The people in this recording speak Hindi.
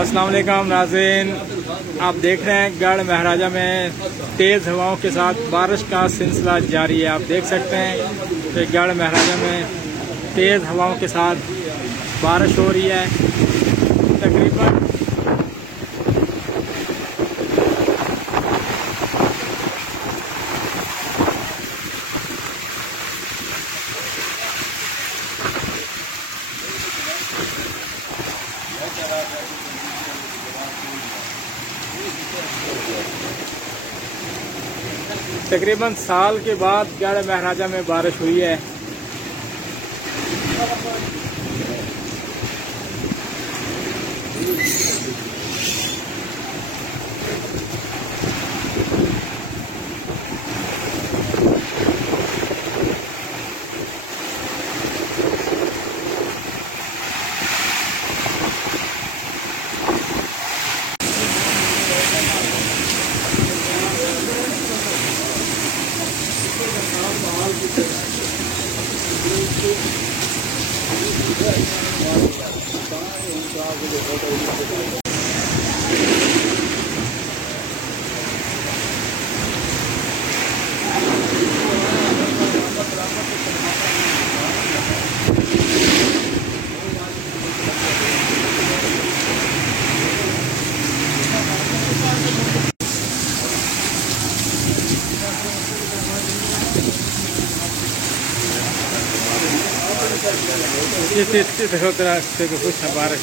अस्सलाम वालेकुम नाज़रीन, आप देख रहे हैं गढ़ महाराजा में तेज़ हवाओं के साथ बारिश का सिलसिला जारी है। आप देख सकते हैं कि गढ़ महाराजा में तेज़ हवाओं के साथ बारिश हो रही है। तकरीबन तकरीबन साल के बाद गढ़ महाराजा में बारिश हुई है। देखो तेरा कुछ बारिश